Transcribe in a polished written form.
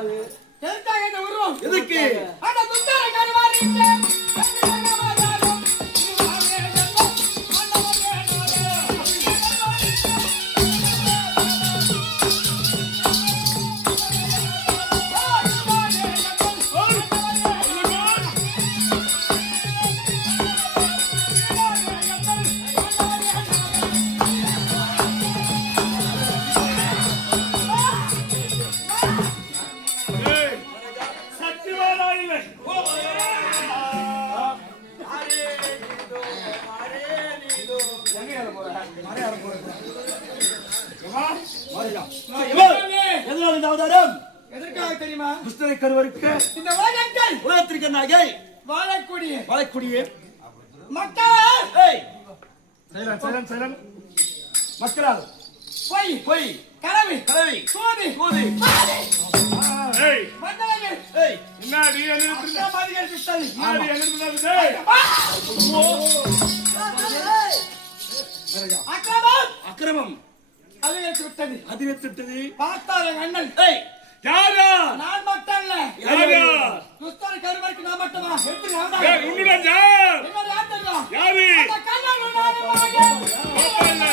எதுக்காக இந்த உருவம்? எதுக்கு? அந்த துத்தார கருவாரி எதற்காக தெரியுமா? கிருஷ்ணனை கருவருக்கு இந்த உலகத்திற்கு நாகை வாழக்கூடிய மக்கள் மக்களால் பொய் கலவி சோதி அக்கிரமம் அதிகரித்துவிட்டது. பார்த்தார அண்ணன் யாரா? நான் மட்டும் இல்ல. யாரா? துஸ்தர கருவருக்கு நான் மட்டுமா? எடுத்து நான் தான். ஏய் உன்னுடன் யார்? என்ன யார் தெரியும்? யாரு? அந்த கண்ணன் நானே